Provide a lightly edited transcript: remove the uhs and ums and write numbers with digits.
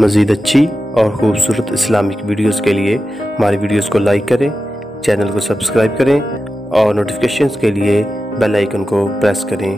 مزید اچھی اور خوبصورت اسلامک ویڈیوز کے لیے ہماری ویڈیوز کو لائک کریں، چینل کو سبسکرائب کریں اور نوٹیفیکیشنز کے لیے بیل آئیکن کو پریس کریں۔